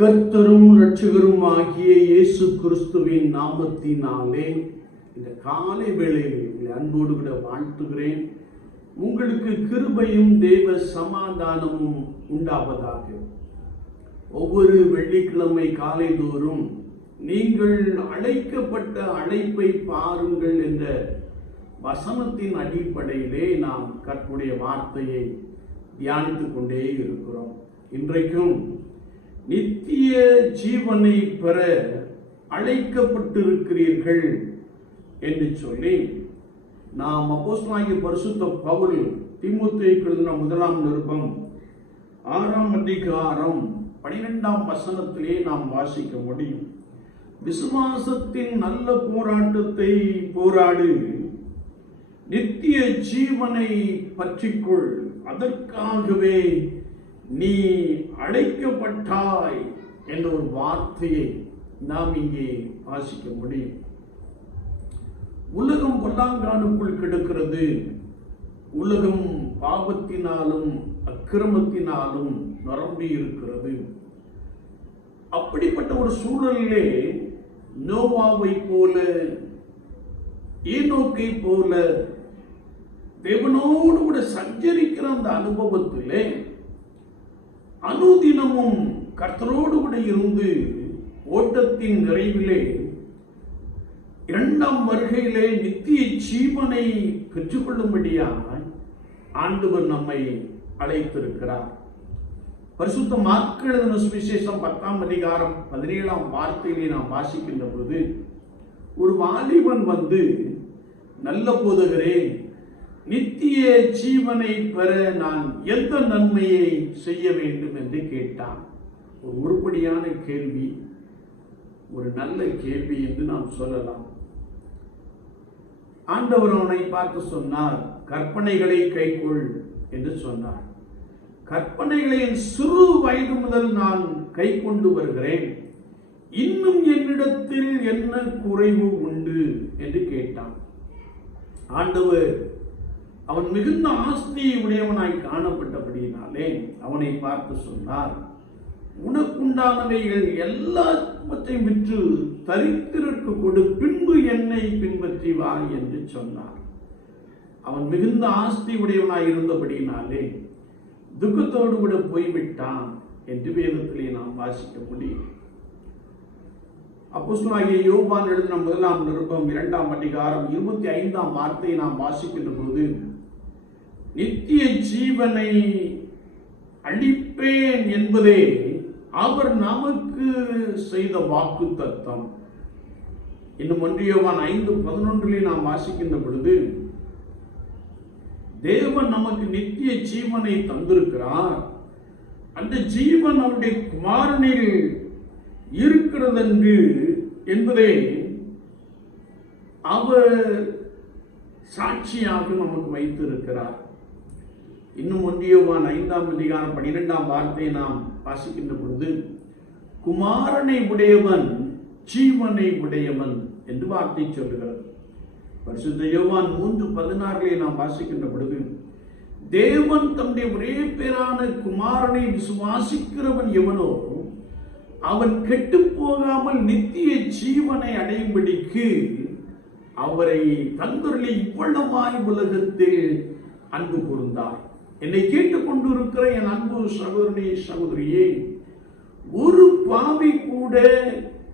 கர்த்தரும் இரட்சகரும் ஆகிய இயேசு கிறிஸ்துவின் நாமத்தினாலே இந்த காலை வேளையில் உங்களை அன்போடு கூட வாழ்த்துகிறேன். உங்களுக்கு கிருபையும் தேவ சமாதானமும் உண்டாவதாக. ஒவ்வொரு வெள்ளிக்கிழமை காலைதோறும் நீங்கள் அழைக்கப்பட்ட அழைப்பை பாருங்கள் என்ற வசனத்தின் அடிப்படையிலே நாம் கற்புடைய வார்த்தையை தியானித்துக் கொண்டே இருக்கிறோம். இன்றைக்கும் நித்திய ஜீவனை பெற அழைக்கப்பட்டிருக்கிறீர்கள் என்று சொல்லி நாம் அப்போஸ்தலனாகிய பரிசுத்த பவுல் திமுத்தேயுக்கு எழுதின முதலாம் நிருபம் ஆறாம் அதிகாரம் பனிரெண்டாம் வசனத்திலே நாம் வாசிக்க முடியும். விசுவாசத்தின் நல்ல போராட்டத்தை போராடு நித்திய ஜீவனை பற்றிக்கொள் அதற்காகவே நீ அழைக்கப்பட்டாய் என்ற ஒரு வார்த்தையை நாம் இங்கே வாசிக்க முடியும். உலகம் பொல்லாங்கானுக்குள் கிடக்கிறது. உலகம் பாவத்தினாலும் அக்கிரமத்தினாலும் நிரம்பி இருக்கிறது. அப்படிப்பட்ட ஒரு சூழலிலே நோவாவை போல ஈனோக்கை போல தேவனோடு கூட சஞ்சரிக்கிற அந்த அனுபவத்திலே அனுதினமும் கர்த்தரோடு கூட இருந்து ஓட்டத்தின் நிறைவிலே இரண்டாம் வருகையிலே நித்திய ஜீவனை பெற்றுக்கொள்ளும்படியாய் ஆண்டவர் நம்மை அழைத்திருக்கிறார். பரிசுத்த மார்க்கு சுவிசேஷம் பத்தாம் அதிகாரம் பதினேழாம் வார்த்தையிலே நாம் வாசிக்கின்ற பொழுது ஒரு வாலிபன் வந்து நல்ல போதுகிறேன் நித்திய ஜீவனை பெற நான் எந்த நன்மையை செய்ய வேண்டும் என்று கேட்டான். ஒரு உருப்படியான கேள்வி ஒரு நல்ல கேள்வி என்று நாம் சொல்லலாம். ஆண்டவர் அவனை பார்த்து சொன்னார் கற்பனைகளை கைக்கொள் என்று சொன்னார். கற்பனைகளை சிறு வயது முதல் நான் கை கொண்டு வருகிறேன். இன்னும் என்னிடத்தில் என்ன குறைவு உண்டு? என்று கேட்டான். ஆண்டவர் அவன் மிகுந்த ஆஸ்தி உடையவனாய் காணப்பட்டபடியினாலே அவனை பார்த்து சொன்னார் உனக்குண்டானவைகள் எல்லாவற்றையும் விற்று தரித்திற்கு கொடு பின்பு என்னை பின்பற்றி வா என்று சொன்னார். அவன் மிகுந்த ஆஸ்தி உடையவனாய் இருந்தபடியினாலே துக்கத்தோடு கூட போய்விட்டான் என்று வேதத்திலே நாம் வாசிக்க முடியும். அப்போஸ்தலனாகிய யோபான் எழுதின முதலாம் நிருபம் இரண்டாம் அதிகாரம் இருபத்தி ஐந்தாம் வார்த்தையை நாம் வாசிக்கின்ற போது நித்திய ஜீவனை அளிப்பேன் என்பதே அவர் நமக்கு செய்த வாக்கு தத்தம் இன்னும் ஒன்றியவான் ஐந்து பதினொன்றிலே நாம் வாசிக்கின்ற பொழுது தேவன் நமக்கு நித்திய ஜீவனை தந்திருக்கிறார். அந்த ஜீவன் அவருடைய குமாரனில் இருக்கிறதென்று என்பதே அவர் சாட்சியாக நமக்கு வைத்திருக்கிறார். இன்னும் ஒன்றியவான் ஐந்தாம் அதிகாரம் பனிரெண்டாம் வார்த்தையை நாம் வாசிக்கின்ற பொழுது குமாரனை உடையவன் ஜீவனை உடையவன் என்று வார்த்தை சொல்லுகிறது. பரிசுத்த யோவான் மூன்று பதினாறிலே நாம் வாசிக்கின்ற பொழுது தேவன் தம்முடைய ஒரே பேரான குமாரனை விசுவாசிக்கிறவன் எவனோ அவன் கெட்டு போகாமல் நித்திய ஜீவனை அடையும்படிக்கு அவரை தந்தொருளை இவ்வளவாய் உலகத்தில் அன்பு கூர்ந்தார். என்னை கேட்டுக்கொண்டு இருக்கிற என் அன்பு சகோதரனே சகோதரியே ஒரு பாவி கூட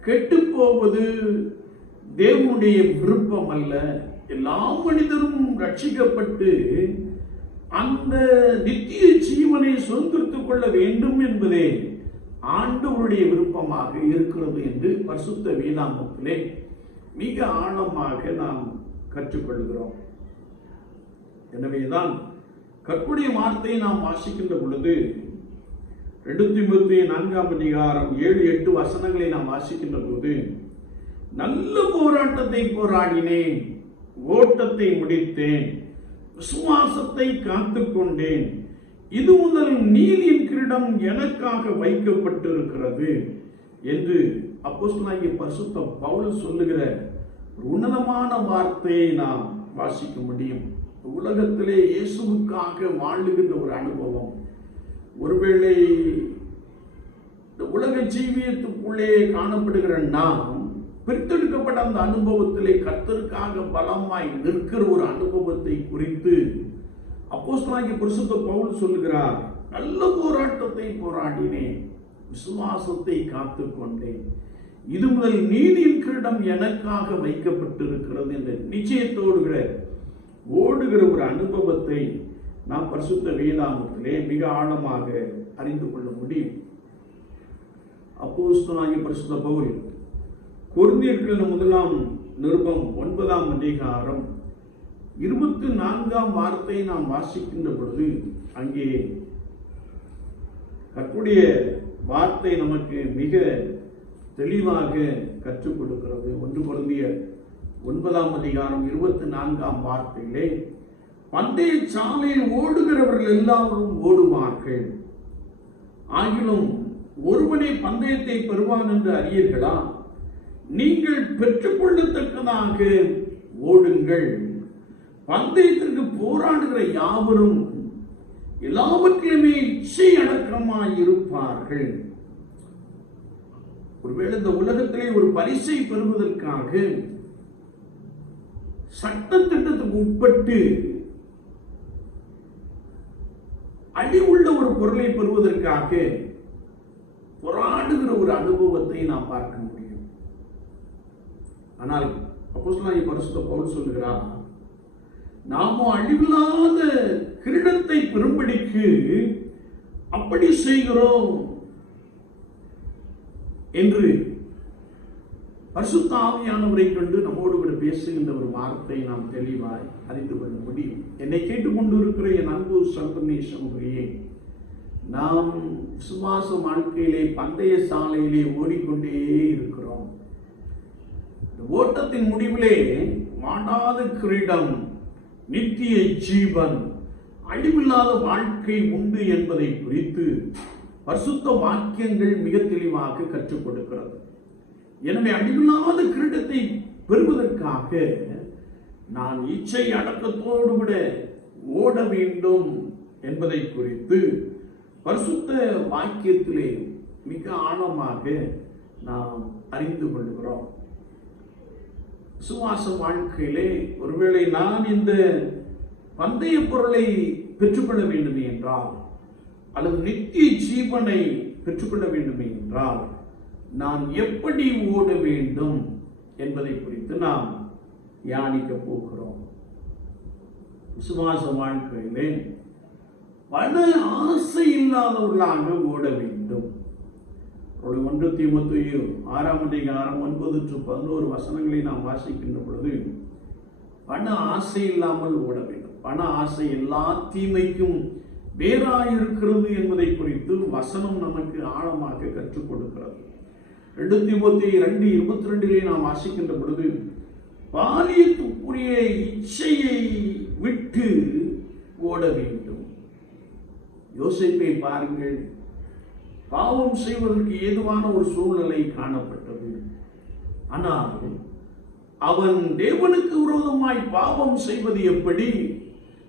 கெட்டு போவது தேவனுடைய விருப்பம் அல்ல எல்லா மனிதரும் ரட்சிக்கப்பட்டு அந்த நித்திய ஜீவனை சொந்தெடுத்துக் கொள்ள வேண்டும் என்பதே ஆண்டவருடைய விருப்பமாக இருக்கிறது என்று பரிசுத்த வேதாந்தத்திலே மிக ஆழமாக நாம் கற்றுக்கொள்கிறோம். எனவேதான் கற்புடைய வார்த்தையை நாம் வாசிக்கின்ற பொழுது ரெண்டு முப்பத்தி நான்காம் அதிகாரம் ஏழு எட்டு வசனங்களை நாம் வாசிக்கின்ற போது நல்ல போராட்டத்தை போராடினேன் ஓட்டத்தை முடித்தேன் விசுவாசத்தை காத்துக்கொண்டேன் இது முதல் நீதியின் கிரீடம் எனக்காக வைக்கப்பட்டிருக்கிறது என்று அப்போஸ்தலனாகிய பசுத்த பவுல் சொல்லுகிற உன்னதமான வார்த்தையை நாம் வாசிக்க முடியும். உலகத்திலே இயேசுவுக்காக வாழுகின்ற ஒரு அனுபவம். ஒருவேளை இந்த உலக ஜீவியத்துக்குள்ளே காணப்படுகிற நாம் பிரித்தெடுக்கப்பட்ட அந்த அனுபவத்திலே கர்த்தருக்காக பலமாய் நிற்கிற ஒரு அனுபவத்தை குறித்து அப்போஸ்தலனாகிய புருஷத்தை பவுல் சொல்லுகிறார் நல்ல போராட்டத்தை போராடினேன் விசுவாசத்தை காத்து கொண்டேன். இது முதல் நீதியின் கிரீடம் எனக்காக வைக்கப்பட்டிருக்கிறது என்ற நிச்சயத்தோடு ஓடுகிற ஒரு அனுபவத்தை நாம் பரிசுத்த வேதாமத்திலே மிக ஆழமாக அறிந்து கொள்ள முடியும். அப்போஸ்தனாகிய பரிசுத்த பவுல் கொரிந்தியர்களின் முதலாம் நிருபம் ஒன்பதாம் அதிகாரம் இருபத்தி நான்காம் வார்த்தையை நாம் வாசிக்கின்ற பொழுது அங்கே கற்புடைய வார்த்தை நமக்கு மிக தெளிவாக கற்றுக் கொடுக்கிறது. ஒன்று பொருந்திய ஒன்பதாம் அதிகாரம் இருபத்தி நான்காம் வார்த்தையிலே பந்தய சாலையில் ஓடுகிறவர்கள் எல்லாரும் ஓடுவார்கள். ஆகிலும் ஒருவனே பந்தயத்தை பெறுவான் என்று அறியீர்களா? நீங்கள் பெற்றுக்கொள்ளத்தக்கதாக ஓடுங்கள். பந்தயத்திற்கு போராடுகிற யாவரும் எல்லாவற்றிலுமே இச்சை அடக்கமாய் இருப்பார்கள். ஒருவேளை இந்த உலகத்திலே ஒரு பரிசை பெறுவதற்காக சட்ட திட்டத்துக்கு உட்பட்டு அழிவுள்ள ஒரு பொருளை பெறுவதற்காக போராடுகிற ஒரு அனுபவத்தை நாம் பார்க்க முடியும். ஆனால் அப்போஸ்தலனாகிய பரிசுத்த பவுல் சொல்லுகிறார் நாம அழிவில்லாத கிரீடத்தை பெரும்படிக்கு அப்படி செய்கிறோம் என்று பரிசுத்தாவியானவரை கண்டு நம்மோடு கூட பேசுகின்ற ஒரு வார்த்தை நாம் தெளிவாய் அறிந்து கொள்ள முடியும். என்னை கேட்டுக்கொண்டு இருக்கிற என் அன்பு சம்பனி சமுதிரியே நாம் விசுவாச வாழ்க்கையிலே பந்தய சாலையிலே ஓடிக்கொண்டே இருக்கிறோம். இந்த ஓட்டத்தின் முடிவிலே வாடாத கிரீடம் நித்திய ஜீவன் அழிவில்லாத வாழ்க்கை உண்டு என்பதை குறித்து பரிசுத்த வாக்கியங்கள் மிக தெளிவாக கற்றுக் கொடுக்கிறது. எனவே அழிவில்லாத கிரீடத்தை பெறுவதற்காக நான் இச்சை அடக்கத்தோடு கூட ஓட வேண்டும் என்பதை குறித்து பரிசுத்த வாக்கியத்திலே மிக ஆழமாக நாம் அறிந்து கொள்கிறோம். சுவாச வாழ்க்கையிலே ஒருவேளை நான் இந்த பந்தய பொருளை பெற்றுக்கொள்ள வேண்டுமே என்றால் அல்லது நித்திய ஜீவனை பெற்றுக்கொள்ள வேண்டுமே என்றால் நான் எப்படி ஓட வேண்டும் என்பதை குறித்து நாம் தியானிக்க போகிறோம். விசுவாச வாழ்க்கையிலே பல ஆசை இல்லாதவர்களாக ஓட வேண்டும். ஒன்று தீமத்தையோ ஆறாம் அதிகாரம் ஒன்பது டு பதினோரு வசனங்களை நாம் வாசிக்கின்ற பொழுது பண ஆசை இல்லாமல் ஓட வேண்டும். பண ஆசை எல்லா தீமைக்கும் வேறாயிருக்கிறது என்பதை குறித்து வசனம் நமக்கு ஆழமாக கற்றுக் ரெண்டு தீமத்தி ரெண்டு இருபத்தி ரெண்டிலே நாம் வாசிக்கின்ற பொழுது பாலியத்துக்குரிய இச்சையை விட்டு ஓட வேண்டும். யோசிப்பை பாருங்கள் பாவம் செய்வதற்கு ஏதுவான ஒரு சூழ்நிலை காணப்பட்டது. ஆனால் அவன் தேவனுக்கு விரோதமாய் பாவம் செய்வது எப்படி?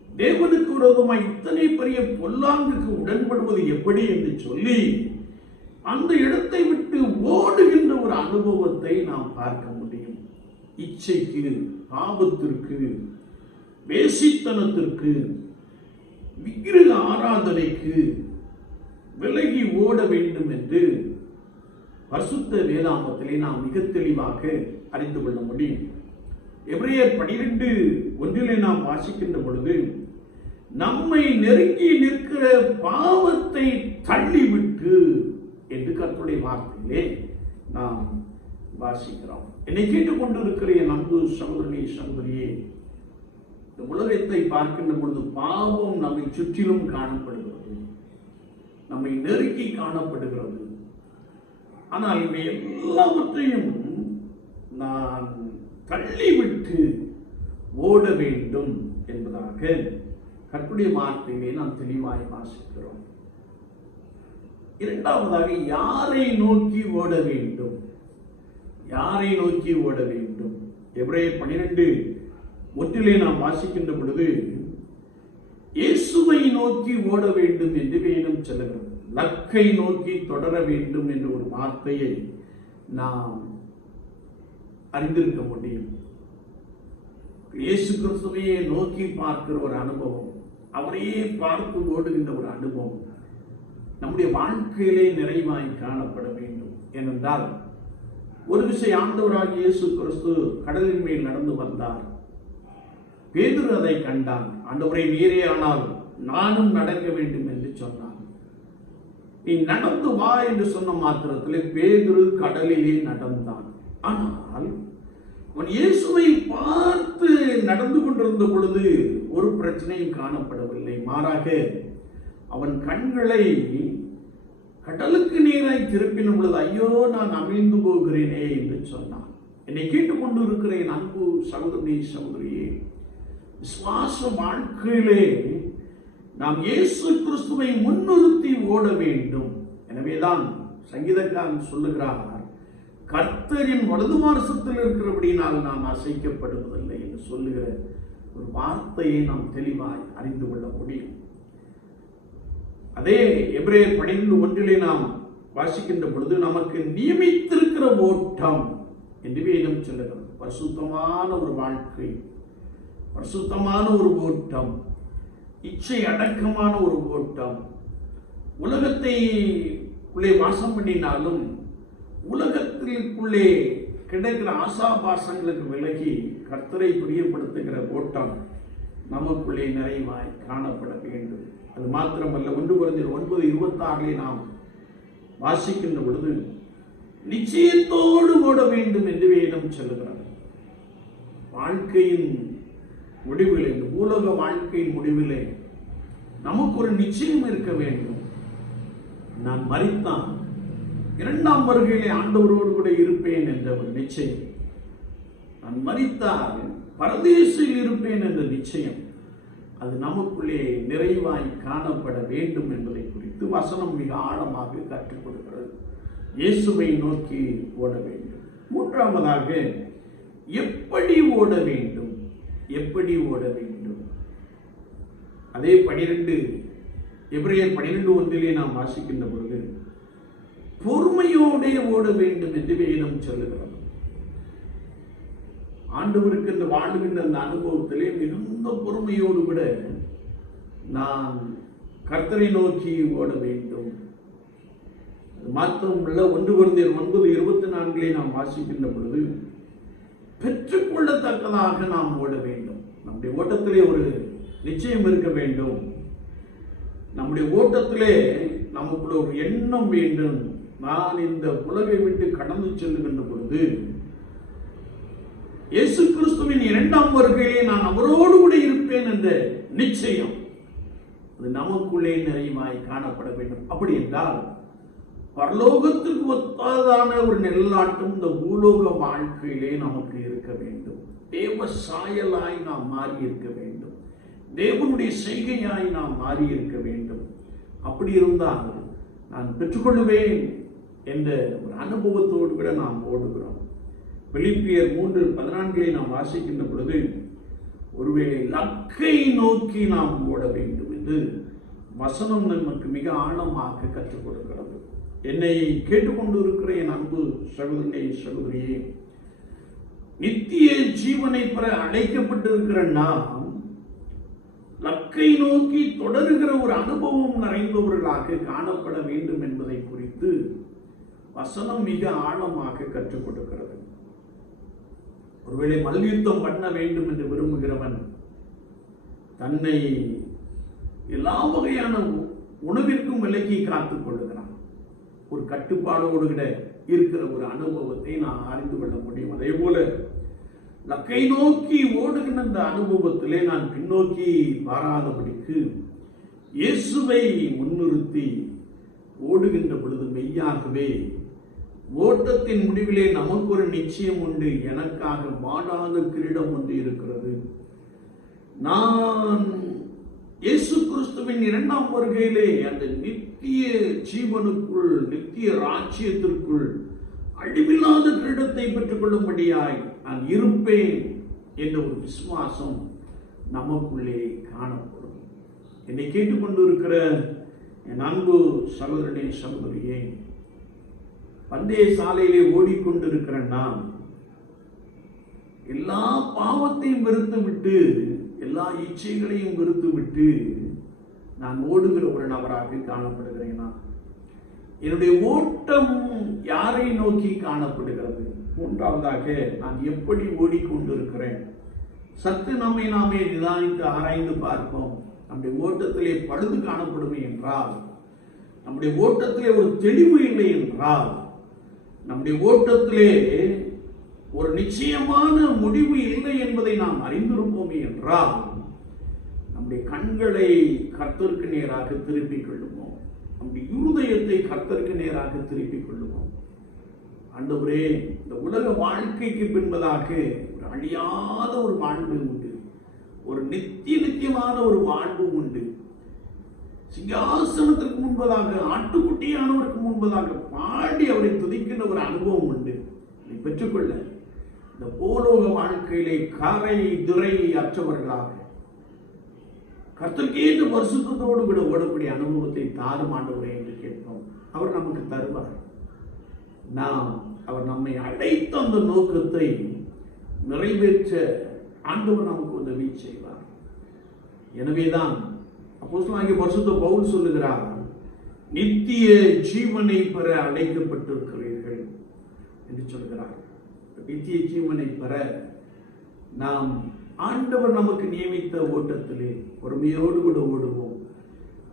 தேவனுக்கு விரோதமாய் இத்தனை பெரிய பொல்லாங்குக்கு உடன்படுவது எப்படி என்று சொல்லி அந்த இடத்தை விட்டு ஓடுகின்ற ஒரு அனுபவத்தை நாம் பார்க்க முடியும். இச்சைக்கு பாபத்திற்கு வேசித்தனத்திற்கு விக்கிரக ஆராதனைக்கு விலகி ஓட வேண்டும் என்று பரிசுத்த வேதாமத்திலே நாம் மிக தெளிவாக அறிந்து கொள்ள முடியும். எபிரேயர் பனிரெண்டு ஒன்றிலே நாம் வாசிக்கின்ற பொழுது நம்மை நெருங்கி நிற்கிற பாவத்தை தள்ளிவிட்டு என்று கர்த்தருடைய வார்த்தையிலே நாம் வாசிக்கிறோம். என்னை கேட்டுக்கொண்டு இருக்கிற என் அன்பு சகோதரனி சகோதரியே இந்த உலகத்தை பார்க்கின்ற பொழுது பாவம் நம்மை சுற்றிலும் காணப்படுகிறது. நம்மை நெருக்கி காணப்படுகிறது. ஆனால் இவை எல்லாவற்றையும் நான் தள்ளிவிட்டு ஓட வேண்டும் என்பதாக கற்புடைய வார்த்தையிலே நாம் தெளிவாய் வாசிக்கிறோம். இரண்டாவதாக யாரை நோக்கி ஓட வேண்டும்? யாரை நோக்கி ஓட வேண்டும்? எப்ரேயர் பனிரெண்டு ஒற்றிலே நாம் வாசிக்கின்ற பொழுது இயேசுவை நோக்கி ஓட வேண்டும் என்று வேதம் சொல்லுகிறது. லக்கை நோக்கி தொடர வேண்டும் என்ற ஒரு வார்த்தையை நாம் அறிந்திருக்க முடியும். இயேசு கிறிஸ்துவையே நோக்கி பார்க்கிற ஒரு அனுபவம் அவரையே பார்த்து ஓடுகின்ற ஒரு அனுபவம். நம்முடைய வாழ்க்கையிலே நிறைவாய் காணப்பட வேண்டும் ஏனென்றால் ஒரு விஷயம் ஆண்டவராக இயேசு கிறிஸ்து கடலின் மேல் நடந்து வந்தார். பேதுரு அதை கண்டான். ஆண்டவரை நீரே ஆனால் நானும் நடக்க வேண்டும் என்று சொன்னான் நீ நடந்து வா என்று சொன்ன மாத்திரத்தில் பேதுரு கடலிலே நடந்தான். ஆனால் அவன் இயேசுவை பார்த்து நடந்து கொண்டிருந்த பொழுது ஒரு பிரச்சனையும் காணப்படவில்லை. மாறாக அவன் கண்களை கடலுக்கு நீராய் திருப்பின பொழுது ஐயோ நான் அமிழ்ந்து போகிறேனே என்று சொன்னான். என்னை கேட்டுக்கொண்டு இருக்கிறேன் அன்பு சகோதரி சகோதரியே. விசுவாச வாழ்க்கையிலே நாம் இயேசு கிறிஸ்துவை முன்னிறுத்தி ஓட வேண்டும். எனவேதான் சங்கீதக்காரன் சொல்லுகிறார் கர்த்தரின் வலது மாரசத்தில் இருக்கிறபடினால் நாம் அசைக்கப்படுவதில்லை என்று சொல்லுகிற ஒரு வார்த்தையை நாம் தெளிவாய் அறிந்து கொள்ள முடியும். அதே எபிரேயர் பனிரெண்டு ஒன்றிலே நாம் வாசிக்கின்ற பொழுது நமக்கு நியமித்திருக்கிற ஓட்டம் என்று வேதம் சொல்லுகிறது. பரிசுத்தமான ஒரு வாழ்க்கை பரிசுத்தமான ஒரு ஓட்டம் இச்சை அடக்கமான ஒரு ஓட்டம். உலகத்தை உள்ளே வாசம் பண்ணினாலும் உலகத்திற்குள்ளே கிடைக்கிற ஆசாபாசங்களுக்கு விலகி கர்த்தரை பிரியப்படுத்துகிற ஓட்டம் நமக்குள்ளே நிறைவாய் காணப்பட வேண்டும். அது மாத்திரமல்ல ஒன்று குறைஞ்சல் ஒன்பது இருபத்தாறிலே நாம் வாசிக்கின்ற பொழுது நிச்சயத்தோடு ஓட வேண்டும் என்று வேதம் சொல்லுகிறார் வாழ்க்கையின் முடிவிலே இந்த பூலோக வாழ்க்கையின் முடிவிலே நமக்கு ஒரு நிச்சயம் இருக்க வேண்டும். நான் மறித்தான் இரண்டாம் வருகையிலே ஆண்டவரோடு கூட இருப்பேன் என்ற ஒரு நிச்சயம். நான் மறித்தால் பரதேசில் இருப்பேன் என்ற நிச்சயம். அது நமக்குள்ளே நிறைவாய் காணப்பட வேண்டும் என்பதை குறித்து வசனம் மிக ஆழமாக கற்றுக் கொடுக்கிறது. இயேசுவை நோக்கி ஓட வேண்டும். மூன்றாவதாக எப்படி ஓட வேண்டும்? எப்படி ஓட வேண்டும்? அதே பனிரெண்டு எபிரேயர் பனிரெண்டு ஒன்றிலே நாம் வாசிக்கின்ற பொழுது பொறுமையோடே ஓட வேண்டும் என்று வேதம் சொல்லுகிறது. ஆண்டவருக்கு இந்த வாழ்கின்ற அந்த அனுபவத்திலே மிகுந்த பொறுமையோடு விட நான் கர்த்தரை நோக்கி ஓட வேண்டும். அது உள்ள ஒன்று குழந்தையர் ஒன்பது இருபத்தி நான்கிலே நாம் வாசிக்கின்ற பொழுது பெற்றுக்கொள்ளத்தக்கதாக நாம் ஓட வேண்டும். நம்முடைய ஓட்டத்திலே ஒரு நிச்சயம் இருக்க வேண்டும். நம்முடைய ஓட்டத்திலே நமக்குள்ள ஒரு எண்ணம் வேண்டும். நான் இந்த உலகை விட்டு கடந்து செல்லுகின்ற பொழுது இயேசு கிறிஸ்துவின் இரண்டாம் வருகையிலே நான் அவரோடு கூட இருப்பேன் என்ற நிச்சயம். அது நமக்குள்ளே நிறைவாய் காணப்பட வேண்டும். அப்படி என்றால் பரலோகத்திற்கு ஒத்தாதான ஒரு நெல்லாட்டம் இந்த பூலோக வாழ்க்கையிலே நமக்கு இருக்க வேண்டும். தேவ சாயலாய் நாம் மாறி இருக்க வேண்டும். தேவனுடைய செய்கையாய் நாம் மாறி இருக்க வேண்டும். அப்படி இருந்தால் நான் பெற்றுக்கொள்ளுவேன் என்ற ஒரு அனுபவத்தோடு கூட நாம் ஓடுகிறோம். பிலிப்பியர் மூன்று பதினான்கிலே நாம் வாசிக்கின்ற பொழுது ஒருவேளை லக்கை நோக்கி நாம் ஓட வேண்டும் என்று வசனம் நமக்கு மிக ஆழமாக கற்றுக் கொடுக்கிறது. என்னை கேட்டுக்கொண்டு இருக்கிற என் அன்பு சகோதரனே சகோதரியே நித்திய ஜீவனை பெற அழைக்கப்பட்டிருக்கிற நாம் லக்கை நோக்கி தொடருகிற ஒரு அனுபவம் நிறைந்தவர்களாக காணப்பட வேண்டும் என்பதை குறித்து வசனம் மிக ஆழமாக கற்றுக் கொடுக்கிறது. ஒருவேளை மல்யுத்தம் பண்ண வேண்டும் என்று விரும்புகிறவன் தன்னை எல்லா வகையான உணவிற்கும் விலக்கி காத்துக் கொள்ளுகிறான். ஒரு கட்டுப்பாடோடு கூட இருக்கிற ஒரு அனுபவத்தை நான் அறிந்து கொள்ள முடியும். அதே போல லக்கை நோக்கி ஓடுகின்ற அந்த அனுபவத்திலே நான் பின்னோக்கி வாராதபடிக்கு இயேசுவை முன்னிறுத்தி ஓடுகின்ற பொழுது மெய்யாகவே ஓட்டத்தின் முடிவிலே நமக்கு ஒரு நிச்சயம் உண்டு. எனக்காக வாடாத கிரீடம் ஒன்று இருக்கிறது. நான் இயேசு கிறிஸ்துவின் இரண்டாம் வருகையிலே அந்த நித்திய ஜீவனுக்குள் நித்திய ராஜ்யத்திற்குள் அழிவில்லாத கிரீடத்தை பெற்றுக்கொள்ளும்படியாய் நான் இருப்பேன் என்ற ஒரு விசுவாசம் நமக்குள்ளே காணப்படும். என்னை கேட்டுக்கொண்டு இருக்கிற என் அன்பு சகோதரனே சகோதரியே பந்தய சாலையிலே ஓடிக்கொண்டிருக்கிற நாம் எல்லா பாவத்தையும் வெறுத்து விட்டு எல்லா இச்சைகளையும் வெறுத்து விட்டு நான் ஓடுகிற ஒரு நபராக காணப்படுகிறேனா என்னுடைய ஓட்டம் யாரை நோக்கி காணப்படுகிறது? மூன்றாவதாக நான் எப்படி ஓடிக்கொண்டிருக்கிறேன்? சத்து நம்மை நாமே நிதானித்து ஆராய்ந்து பார்ப்போம். நம்முடைய ஓட்டத்திலே பழுது காணப்படுமே என்றால் நம்முடைய ஓட்டத்திலே ஒரு தெளிவு இல்லை என்றால் நம்முடைய ஓட்டத்திலே ஒரு நிச்சயமான முடிவு இல்லை என்பதை நாம் அறிந்திருப்போமே என்றால் நம்முடைய கண்களை கர்த்தருக்கு நேராக திருப்பிக் கொள்ளுவோம். நம்முடைய இருதயத்தை கர்த்தருக்கு நேராக திருப்பிக் கொள்ளுவோம். ஆண்டவரே இந்த உலக வாழ்க்கைக்கு பின்பதாக ஒரு அழியாத ஒரு வாழ்வு உண்டு. ஒரு நித்திய நித்தியமான ஒரு வாழ்வு உண்டு. சிங்காசனத்திற்கு முன்பதாக ஆட்டுக்குட்டியானவருக்கு முன்பதாக பாடி அவரை துதிக்கின்ற ஒரு அனுபவம் உண்டு. இதை பெற்றுக்கொள்ள இந்த போலோக வாழ்க்கையிலே கரை துரை அற்றவர்களாக கர்த்தருக்கே இந்த பரிசுத்தத்தோடு கூட ஓடக்கூடிய அனுபவத்தை தாரும் ஆண்டவரே என்று கேட்போம். அவர் நமக்கு தருவார். நாம் அவர் நம்மை அழைத்த அந்த நோக்கத்தை நிறைவேற்ற ஆண்டவர் நமக்கு உதவி செய்வார். எனவேதான் அப்போஸ்தலனாகிய பரிசுத்த பவுல் சொல்லுகிறார் நித்திய ஜீவனை பெற அழைக்கப்பட்டிருக்கிறீர்கள் என்று சொல்கிறார் நித்திய ஜீவனை பெற நாம் ஆண்டவர் நமக்கு நியமித்த ஓட்டத்திலே பொறுமையோடு கூட ஓடுவோம்.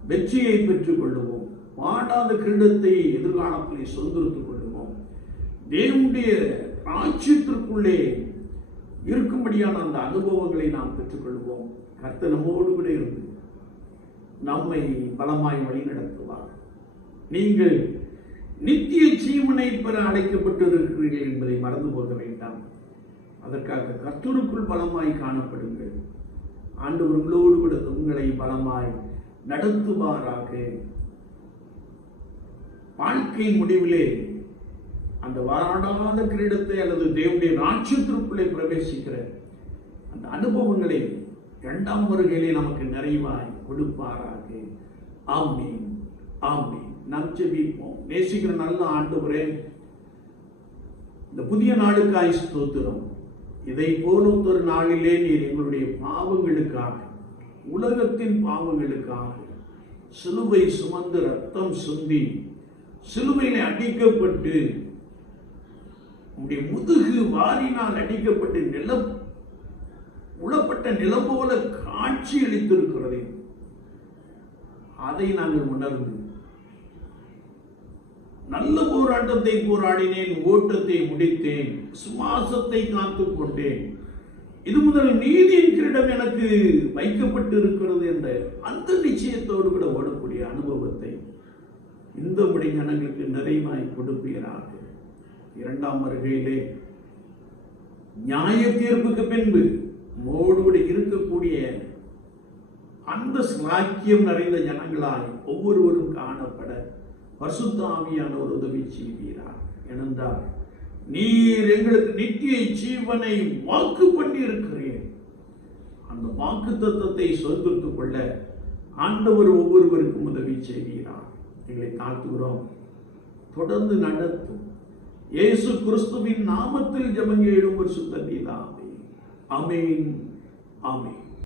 வெற்றியை பெற்றுக் கொள்ளுவோம் வாடாத கிரீடத்தை எதிர்காலத்திலே சொந்தரித்துக் கொள்ளுவோம். தேவனுடைய ராஜ்யத்திற்குள்ளே இருக்கும்படியான அந்த அனுபவங்களை நாம் பெற்றுக்கொள்வோம். கர்த்த நம்மோடு கூட இருந்து நம்மை பலமாய் வழி நடத்துவார் நீங்கள் நித்திய ஜீவனை பெற அழைக்கப்பட்டிருக்கிறீர்கள் என்பதை மறந்து போக வேண்டாம். அதற்காக கர்த்தருக்குள் பலமாய் காணப்படுங்கள். ஆண்டவர் உங்களோடு கூட உங்களை பலமாய் நடத்துவாராக. வாழ்க்கையின் முடிவிலே அந்த வாராடாத கிரீடத்தை அல்லது தேவனுடைய ராட்சத்திற்குள்ளே பிரவேசிக்கிற அந்த அனுபவங்களை இரண்டாம் வருகையிலே நமக்கு நிறைவாய் கொடுப்பாரா? கொடுப்பாராக ஆமீன் ஆமீன். நாம் ஜெபிப்போம் நேசிக்கிற நல்ல ஆண்டவரே இந்த புதிய நாளுக்காய் ஸ்தோத்திரம். இதை போல ஒரு நாளிலே நீர் எங்களுடைய பாவங்களுக்காக உலகத்தின் பாவங்களுக்காக சிலுவை சுமந்து ரத்தம் சுந்தி சிலுவையிலே அடிக்கப்பட்டு உடைய முதுகு வாரினால் அடிக்கப்பட்டு நிலம் உளப்பட்ட நிலம் போல காட்சி அளித்திருக்கிறதே. அதை நாங்கள் உணர்ந்தோம். நல்ல போராட்டத்தை போராடினேன் ஓட்டத்தை முடித்தேன் சுவாசத்தை காத்துக் கொண்டேன். இது முதல் நீதியின் கிரீடம் எனக்கு வைக்கப்பட்டு இருக்கிறது என்ற அந்த நிச்சயத்தோடு கூட ஓடக்கூடிய அனுபவத்தை இந்த முறை கணங்களுக்கு நிறைவாய் கொடுப்பீராக. இரண்டாம் வருகையிலே நியாய தீர்ப்புக்கு பின்பு மோடு இருக்கக்கூடிய அந்த சாக்கியம் நிறைந்த ஜனங்களாய் ஒவ்வொருவரும் காணப்பட பரிசுத்த ஒரு உதவி செய்வீரார் ஏனென்றால் நீர் எங்களுக்கு நித்திய ஜீவனை வாக்கு பண்ணி இருக்கிறேன் அந்த வாக்கு தத்துவத்தை சொந்தத்துக் கொள்ள ஆண்டவர் ஒவ்வொருவருக்கும் உதவி செய்கிறார் எங்களை தாழ்த்துகிறோம். தொடர்ந்து நடத்தும். இயேசு கிறிஸ்துவின் நாமத்தில் ஜெபங்கேடும் ஒரு சுத்த நீதாமே அமேன்